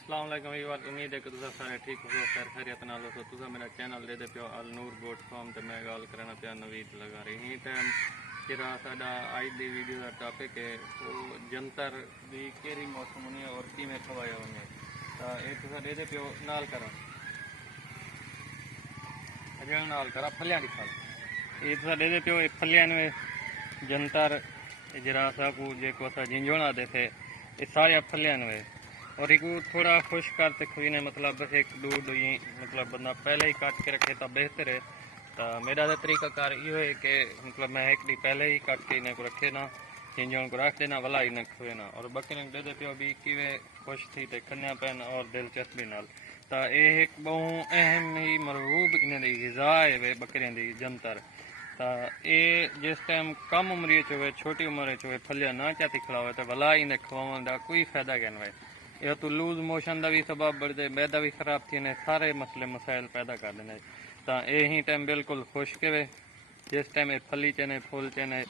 अस्सलाम वालेकुम व्यूअर्स, उम्मीद है कि तुम सारे ठीक हो, खैर खैरियत नाल हो। तुम मेरा चैनल दे पियो अल नूर गोट फार्म ते मैं गल करना पिया नवीद लगा रही ही टाइम जेड़ा साडा आज दी वीडियो का टॉपिक है वो जंतर दी केरी मौसम होनी और किवें खवाया वने। तो ये तुसा दे पियो नाल करा अजल नाल करा फलियां दिखा ये तुसा दे पियो फलियां में जंतर जरा साकू जेको असा झिंझोणा देते ये सारे फलियां में और एक थोड़ा खुश करते खुई ने मतलब बस एक दूध ही मतलब बंदा पहले ही काट के रखे तो बेहतर है। तो मेरा तो तरीकाकार यो है कि मतलब मैं एक डी पहले ही काट के इन्हें को रखे ना झिंझोण को रख देना वाला इन्हें खुए ना और बकरी दे दे पियो भी कि वे खुश थी ते खन्या पैन और दिलचस्पी नाल। तो ये एक बहु अहम ही मरगूब इन्हें दी ग़िज़ा है वे बकरियों दी जंतर। तो ये जिस टाइम कम उम्र चोवे छोटी उम्र चोवे फलिया ना चाती खिलावे तो भला इन्हें खवावन का कोई फायदा क्या है। यह तो लूज मोशन का भी सबब बढ़ते मैदा भी खराब थी ने सारे मसले मसाइल पैदा कर देने। तो यही टाइम बिल्कुल खुश के वे जिस टाइम फली चने फूल चने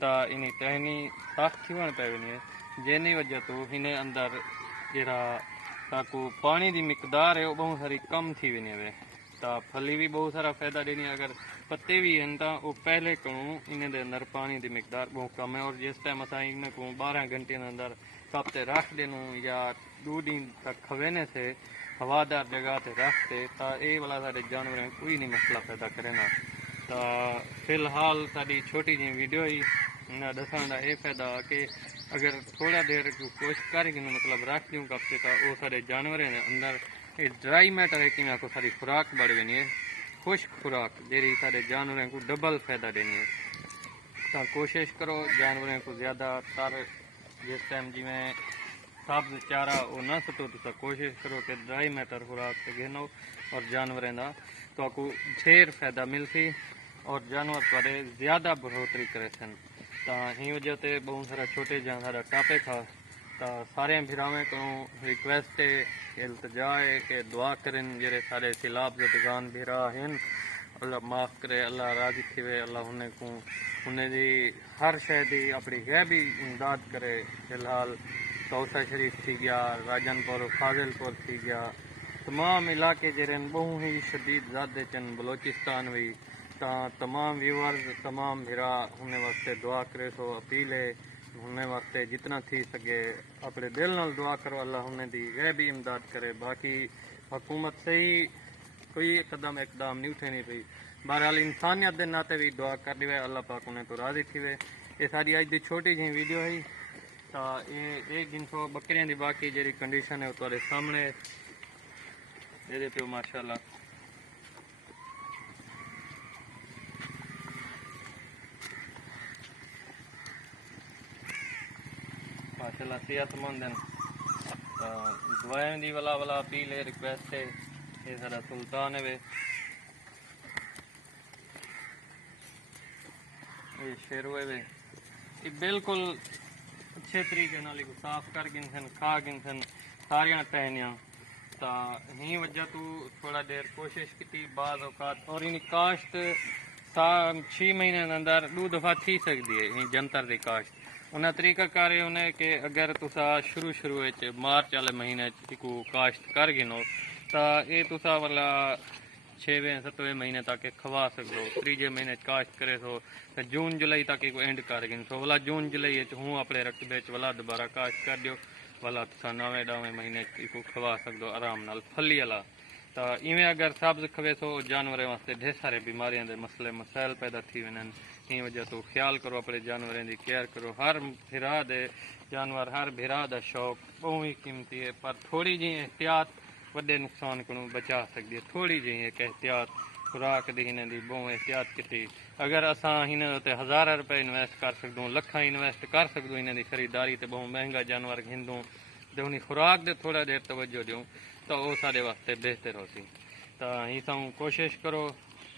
तो इन्हें टहनी साफ थी वन पे वनी है जैनी वजह तो इन्हें अंदर जरा ताकू पानी की मिकदार है वो बहुत सारी कम थी वनी वे। तो फली भी बहुत सारा फायदा देनी अगर पत्ते भी हैं तो वो पहले को इन्हें दे अंदर पानी की मिकदार बहुत कम है और जिस टाइम असा इन्हें को 12 घंटे के अंदर कप ते रख देनू या 2 दिन तक खवेने से हवादार जगह ते रखते तो ये वाला सारे जानवर कोई नहीं मसला पैदा करे ना। तो फिलहाल साड़ी छोटी जी वीडियो ही दसन का यह फायदा कि अगर थोड़ा देर कोशिश करके मतलब रख दूँ कप से तो वो सारे जानवर अंदर ये ड्राई मैटर है कि मैं आपको सारी खुराक बढ़ गई है खुश्क खुराक जी सारे जानवरों को डबल फायदा देनी है। तो कोशिश करो जानवरों को ज़्यादा तर जिस टाइम जिमें सब्ज चारा वो ना सतो तो कोशिश करो कि ड्राई मैटर खुराक से घेनो और जानवरों का तो आपको ढेर फायदा मिलती और जानवर थोड़े ज़्यादा बढ़ोतरी करे सन। तो ही वजह से बहुत सारा छोटे जहाँ सारा टॉपिक था तो सारे भिरावें को रिक्वेस्ट है इल्तजा है कि दुआ करें जेरे सारे सिलाब जदगान भिरा हैं अल्लाह माफ़ करे अल्लाह राजी थे अल्लाह उन्हें को उन्हें दी हर शय दी अपनी गैबी इमदाद करे। फिलहाल तौसा शरीफ थी गया राजनपुर फाजिलपुर थी गया तमाम इलाके जरें बहु ही शदीद ज़्यादा चन बलोचिस्तान हुई तो तमाम व्यूअर्स तमाम भिरा उन्हें वास्ते दुआ करे सो अपील है उन्हें वास्ते जितना थी सके अपने दिल नाल दुआ करो अल्लाह उन्हें दी गैबी इमदाद करे। बाकी हुकूमत से ही कोई कदम इकदाम नहीं उठे पी बहरहाल इंसानियत के नाते भी दुआ कर दी अल्लाह पाक उन्हें तो राजी थी वे। ये सारी अज की छोटी जी वीडियो है तो ये 300 बकरियों की बाकी जी कंडीशन है वो सामने दे पियो माशाल्लाह। माशाल्लाह सेहतमंद हैं दवाएं दी वाला वाला अपील है रिक्वेस्ट है ये सारा सुल्तान है वे ये शेरू है वे ये बिल्कुल अच्छे तरीके नाल साफ कर गिनसन खा गिनसन सारिया टहनिया। तो ही वजह तू थोड़ा देर कोशिश की बाद औकात और इन काश्त 6 महीने के अंदर 2 दफ़ा थी सकती है ही जंतर की काश्त उन्हें तरीकाकार उन्हें कि अगर तुसा शुरू मार्च वाले महीने को काश्त कर गिनो तो ये तुसा वाला 6वें 7वें महीने तक खवा सको 3जे महीने काश्त करे सो तो जून जुलाई तक एंड कर गिन सो वाला जून जुलाई हूँ अपने रकबे वाला दोबारा काश्त कर दियो वाला तुसा 9वें 10वें महीने को खवा सको आराम नाल फली वाला। तो इवें अगर सब्ज खवे सो जानवरों वास्ते ढेर सारे बीमारियों के मसले मसाइल पैदा थी वजन इन वजह तो ख्याल करो अपने जानवरों की केयर करो। हर भिरा दे जानवर हर भिरा का शौक बहुत ही कीमती है पर थोड़ी जी एहतियात वड्डे नुकसान को बचा सकती है। थोड़ी जी एक एहतियात खुराक दी इन्हें दी बहुत एहतियात की अगर असा इन्हें उत्ते 1000 रुपये इन्वेस्ट कर सकूँ लखा इन्वेस्ट कर सकूँ इन्हें दी खरीदारी तो बहुत महंगा जानवर घिंदूँ तो उन्हें खुराक दे थोड़ा देर तवज्जो दूँ तो वो सारे वास्ते बेहतर होती। तो ही तुम कोशिश करो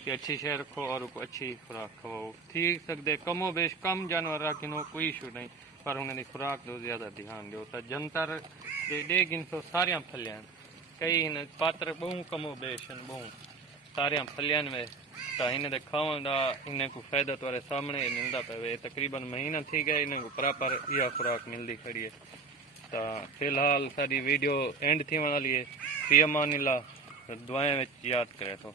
कि अच्छी शय रखो और अच्छी खुराक खवाओ थी सकते कमो बेश कम जानवर रखिनो कोई इशू नहीं पर उन्हें खुराक दो ज़्यादा ध्यान दो। तो जंतर दे गिनसो सारिया फलियां कई इन पात्र बहु कमो बेश बहु सारिया फलियां में तो इन्हें खावन का इन्हें को फायदा तुम्हारे सामने मिलता पे तकरीबन महीना थी गया इन्हें को प्रॉपर यह खुराक मिलती खड़ी है। तो फिलहाल सारी वीडियो एंड थी वाली है। फी अमान अल्लाह, दुआएं में याद करे तो।